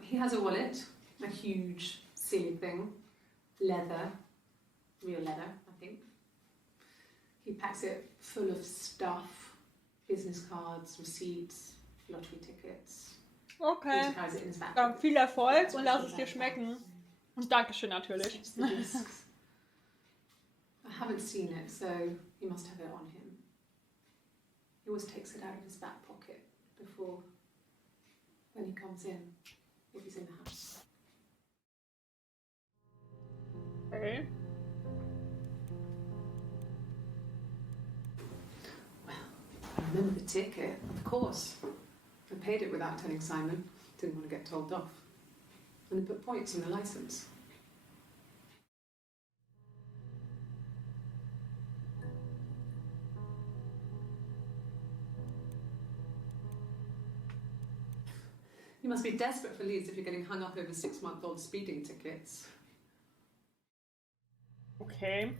He has a wallet, a huge sealed thing, leather, real leather, I think. He packs it full of stuff, business cards, receipts, lottery tickets. Okay, dann viel Erfolg und lass es dir schmecken. Und Dankeschön natürlich. I haven't seen it, so he must have it on him. He always takes it out of his back pocket before, when he comes in, if he's in the house. Okay. Well, I remember the ticket, of course. I paid it without telling Simon. Didn't want to get told off. And they put points on the license. You must be desperate for leads if you're getting hung up over 6-month-old speeding tickets. Okay.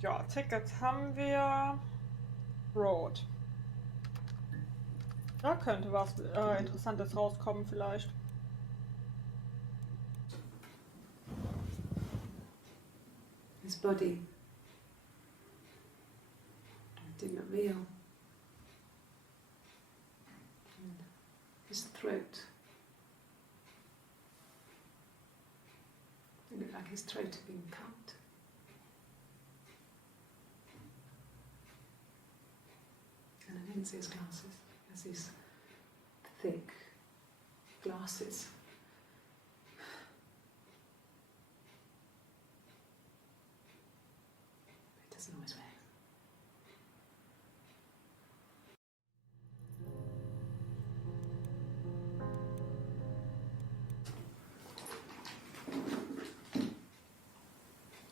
Ja, Tickets haben wir. Road. Da könnte was Interessantes rauskommen vielleicht. His body didn't real. And his throat. It looked like his throat had been cut. And I didn't see his glasses. He has these thick glasses. He doesn't always wear.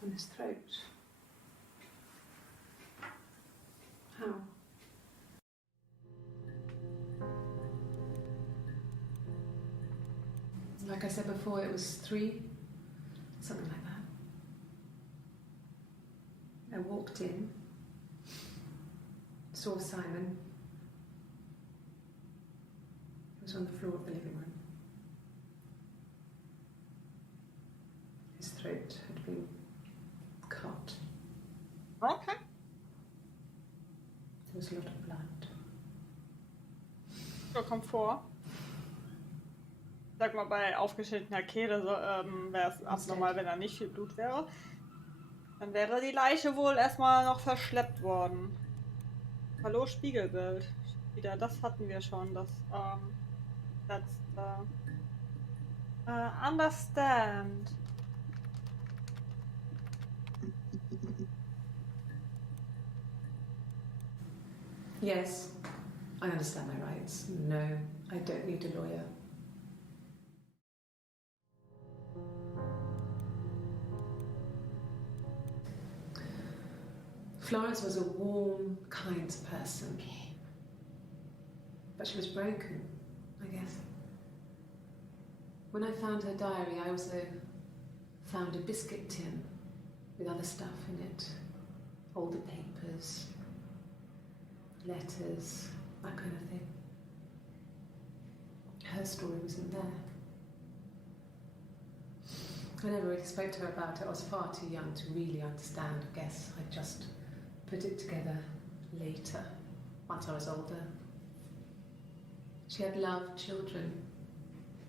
On his throat. How? Like I said before, it was 3, something like that. I walked in, saw Simon. He was on the floor of the living room. His throat had been cut. Okay. There was a lot of blood. So, kommt vor. Sag mal, bei aufgeschnittener Kehle wäre es abnormal, wenn da nicht viel Blut wäre. Dann wäre die Leiche wohl erstmal noch verschleppt worden. Hallo, Spiegelbild. Wieder, das hatten wir schon, das letzte. Understand. Yes, I understand my rights. No, I don't need a lawyer. Florence was a warm, kind person. But she was broken, I guess. When I found her diary, I also found a biscuit tin with other stuff in it. Older papers, letters, that kind of thing. Her story wasn't there. I never really spoke to her about it. I was far too young to really understand. I guess I just put it together later, once I was older. She had loved children,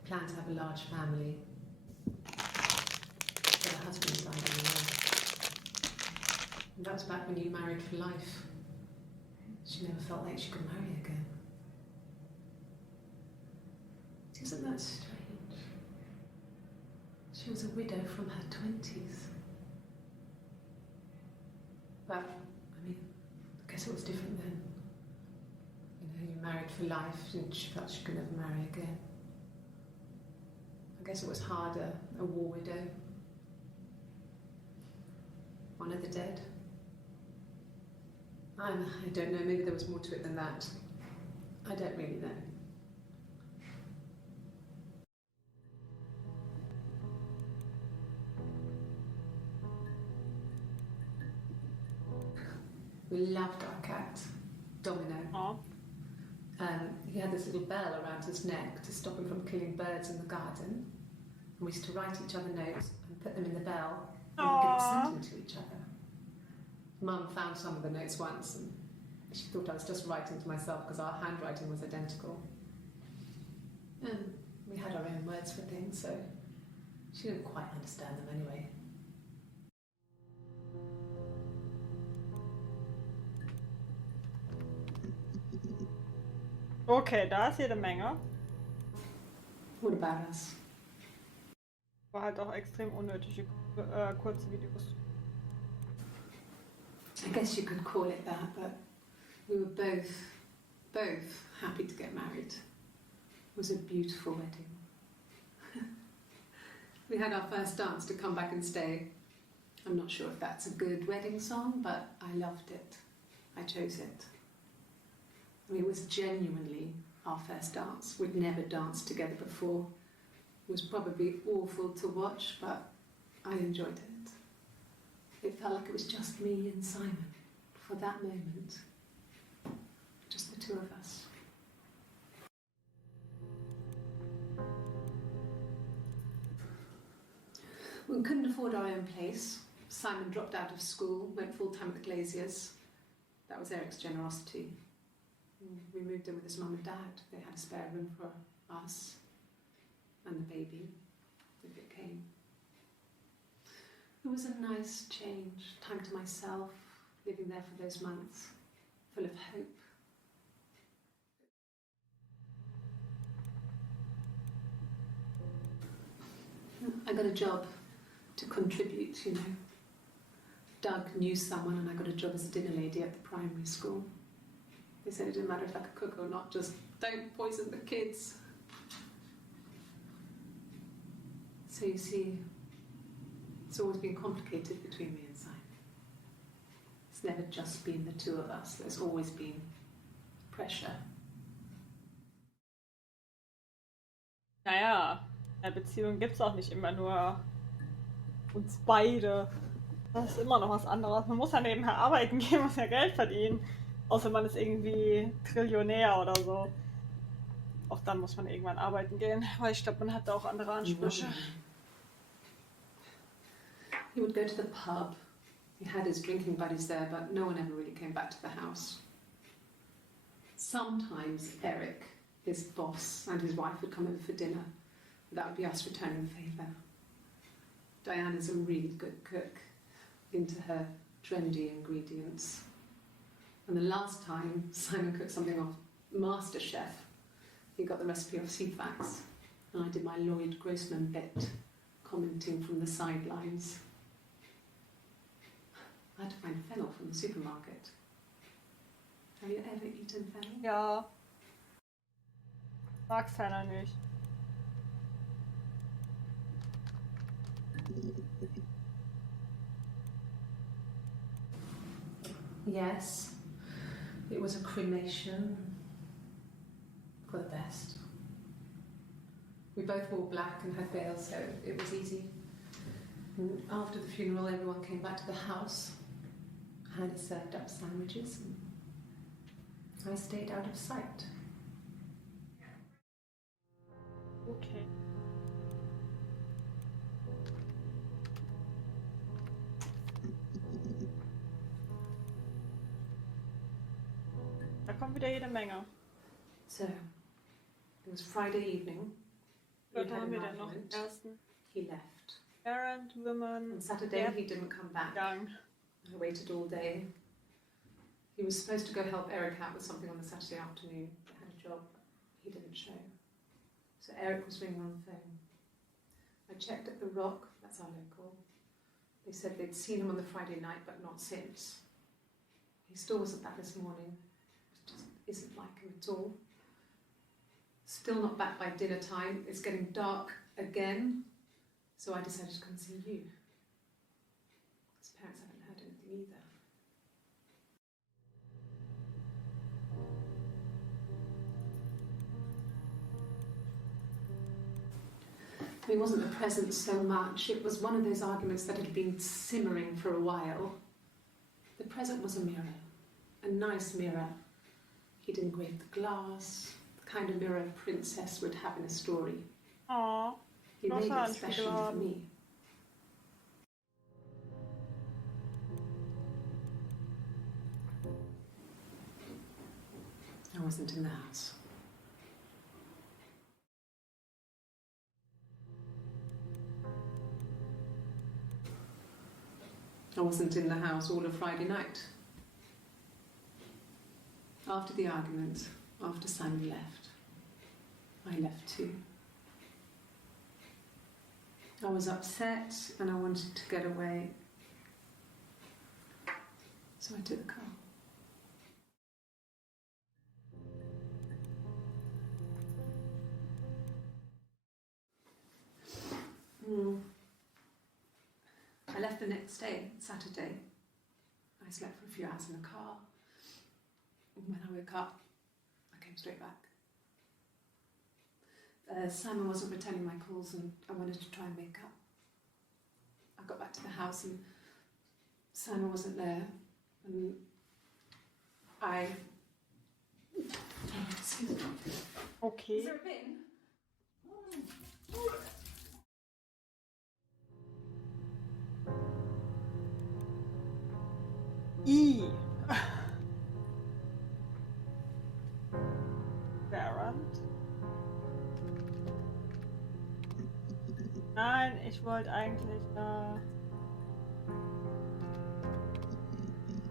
planned to have a large family. But her husband died in the war. And that was back when you married for life. She never felt like she could marry again. Isn't that strange? She was a widow from her 20s. But, I mean, I guess it was different then. You know, you married for life and she felt she could never marry again. I guess it was harder, a war widow. One of the dead. I don't know, maybe there was more to it than that. I don't really know. We loved our cat, Domino. Aww. he had this little bell around his neck to stop him from killing birds in the garden. And we used to write each other notes and put them in the bell and we could send them to each other. Mum found some of the notes once and she thought I was just writing to myself because our handwriting was identical. And we had our own words for things, so she didn't quite understand them anyway. Okay, da ist jede Menge. What about us? War halt auch extrem unnötige kurze Videos. I guess you could call it that, but we were both happy to get married. It was a beautiful wedding. We had our first dance to Come Back and Stay. I'm not sure if that's a good wedding song, but I loved it. I chose it. I mean, it was genuinely our first dance. We'd never danced together before. It was probably awful to watch, but I enjoyed it. It felt like it was just me and Simon for that moment. Just the two of us. We couldn't afford our own place. Simon dropped out of school, went full-time at the Glaziers. That was Eric's generosity. We moved in with his mum and dad. They had a spare room for us and the baby, if it came. It was a nice change, time to myself, living there for those months, full of hope. I got a job to contribute, you know. Doug knew someone and I got a job as a dinner lady at the primary school. They said it didn't matter if I could cook or not, just don't poison the kids. So you see, it's always been complicated between me and Simon. It's never just been the two of us, there's always been pressure. Naja, in der Beziehung gibt es auch nicht immer nur uns beide. Das ist immer noch was anderes. Man muss ja nebenher arbeiten gehen, muss ja Geld verdienen. Außer man ist irgendwie Trillionär oder so. Auch dann muss man irgendwann arbeiten gehen, weil ich glaube, man hat da auch andere Ansprüche. He would go to the pub. He had his drinking buddies there, but no one ever really came back to the house. Sometimes Eric, his boss, and his wife would come over for dinner. That would be us returning the favour. Diana's a really good cook, into her trendy ingredients. And the last time Simon cooked something off MasterChef, he got the recipe off CFAX, and I did my Lloyd Grossman bit, commenting from the sidelines. I had to find fennel from the supermarket. Have you ever eaten fennel? Ja. Mag's keiner nicht. Yes, it was a cremation for the best. We both wore black and had veils, so it was easy. And after the funeral, everyone came back to the house. Hannah served up sandwiches, and I stayed out of sight. Okay. Da kommt wieder jede Menge. So, it was Friday evening. Da haben wir dann noch den ersten. He left. Errand woman. On Saturday, he didn't come back. Gang. I waited all day. He was supposed to go help Eric out with something on the Saturday afternoon. He had a job. He didn't show. So Eric was ringing on the phone. I checked at the Rock, that's our local. They said they'd seen him on the Friday night, but not since. He still wasn't back this morning. It just isn't like him at all. Still not back by dinner time. It's getting dark again. So I decided to come see you. His parents haven't heard anything either. It wasn't the present so much. It was one of those arguments that had been simmering for a while. The present was a mirror, a nice mirror. He'd engraved the glass, the kind of mirror a princess would have in a story. Oh, He made it especially for me. I wasn't in the house. I wasn't in the house all of Friday night. After the argument, after Simon left, I left too. I was upset and I wanted to get away, so I took the car. I left the next day, Saturday. I slept for a few hours in the car. And when I woke up, I came straight back. Simon wasn't returning my calls and I wanted to try and make up. I got back to the house and Simon wasn't there. And I... Excuse me. Okay. Is there a bin? Während. Nein, ich wollte eigentlich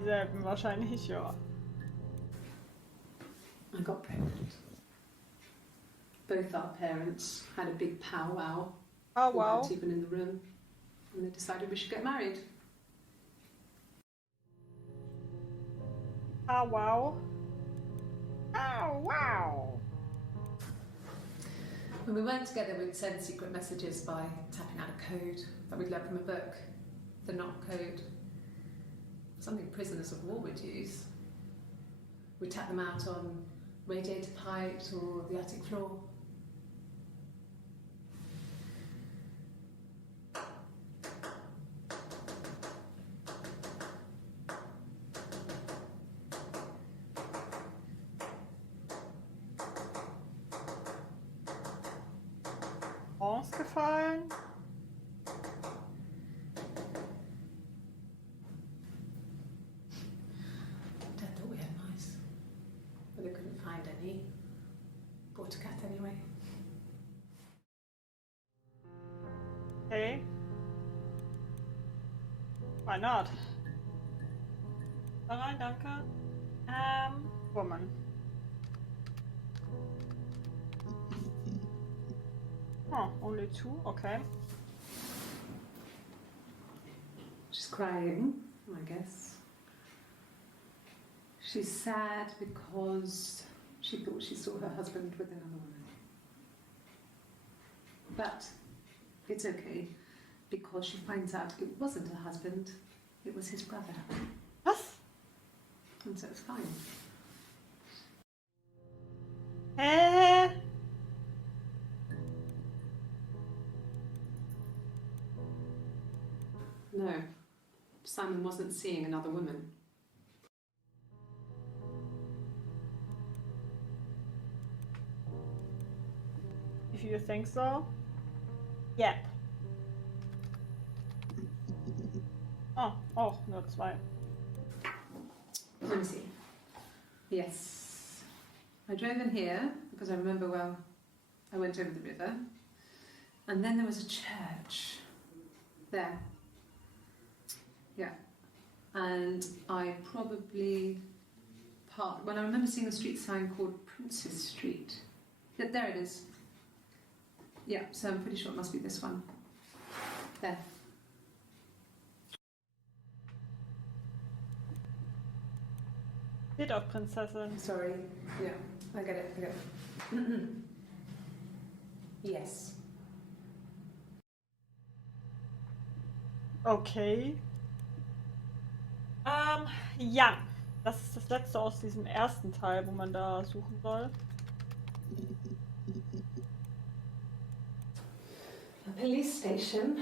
dieselben wahrscheinlich, ja. I got pregnant. Both our parents had a big powwow. Oh We wow. weren't even in the room. And they decided we should get married. Oh wow. Oh wow. When we weren't together, we'd send secret messages by tapping out a code that we'd learned from a book, the knock code. Something prisoners of war would use. We'd tap them out on radiator pipes or the attic floor. Ausgefallen. Dad thought we had mice, but they couldn't find any. Bought a cat anyway. Okay. Why not? Alright, danke. Woman. Oh, only two? Okay. She's crying, I guess. She's sad because she thought she saw her husband with another woman. But it's okay, because she finds out it wasn't her husband, it was his brother. Was? And so it's fine. No, Simon wasn't seeing another woman. If you think so. Yep. Oh, nur zwei. Let me see. Yes. I drove in here because I remember well I went over the river. And then there was a church there. Yeah. And I probably parked. Well, I remember seeing a street sign called Princess Street. Yeah, there it is. Yeah, so I'm pretty sure it must be this one. There. Steht auf Prinzessin. Sorry. Yeah, I get it. Yes. Okay. Ja. Das ist das letzte aus diesem ersten Teil, wo man da suchen soll. A police station.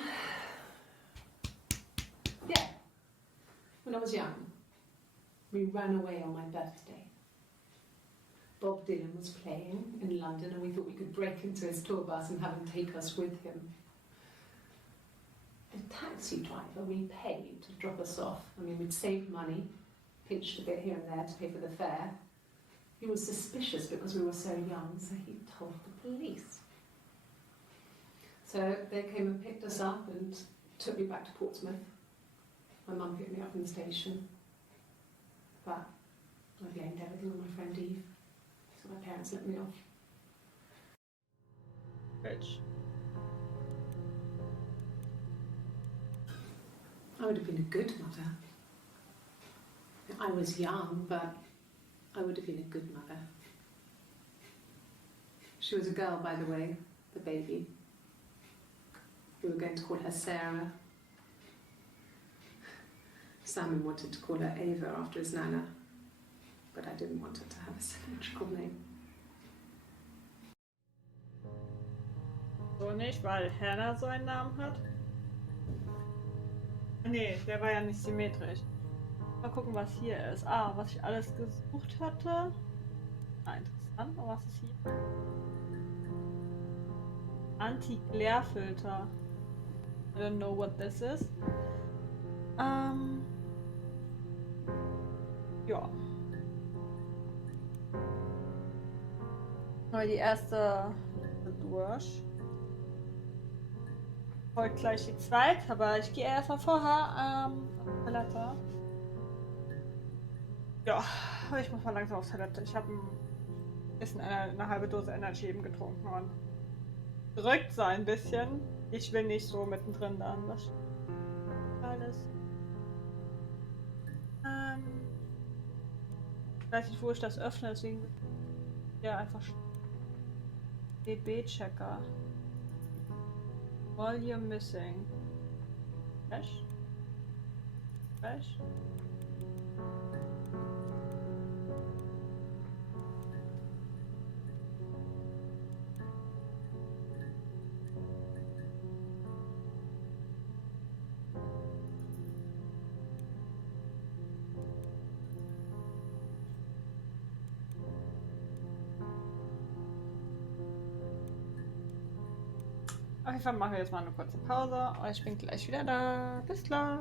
Yeah. When I was young, we ran away on my birthday. Bob Dylan was playing in London, and we thought we could break into his tour bus and have him take us with him. The taxi driver we paid to drop us off, I mean, we'd saved money, pinched a bit here and there to pay for the fare. He was suspicious because we were so young, so he told the police. So they came and picked us up and took me back to Portsmouth. My mum picked me up from the station. But I blamed everything on my friend Eve. So my parents let me off. Bitch. I would have been a good mother. I was young, but I would have been a good mother. She was a girl, by the way, the baby. We were going to call her Sarah. Simon wanted to call her Ava after his nana, but I didn't want her to have a symmetrical name. So nicht, weil Hannah so einen Namen hat? Nee, der war ja nicht symmetrisch. Mal gucken, was hier ist. Ah, was ich alles gesucht hatte. Ah, interessant. Und was ist hier? Anti-Glare-Filter. I don't know what this is. Ja. Mal die erste durch. Folgt gleich die zweite, aber ich gehe erstmal vorher Toilette. Ja, ich muss mal langsam auf Toilette. Ich habe eine halbe Dose Energy eben getrunken und drückt so ein bisschen. Ich will nicht so mittendrin dann. Das alles. Ich weiß nicht, wo ich das öffne, deswegen ja einfach DB-Checker. Volume missing. Flash? Flash? Auf jeden Fall machen wir jetzt mal eine kurze Pause und ich bin gleich wieder da. Bis gleich.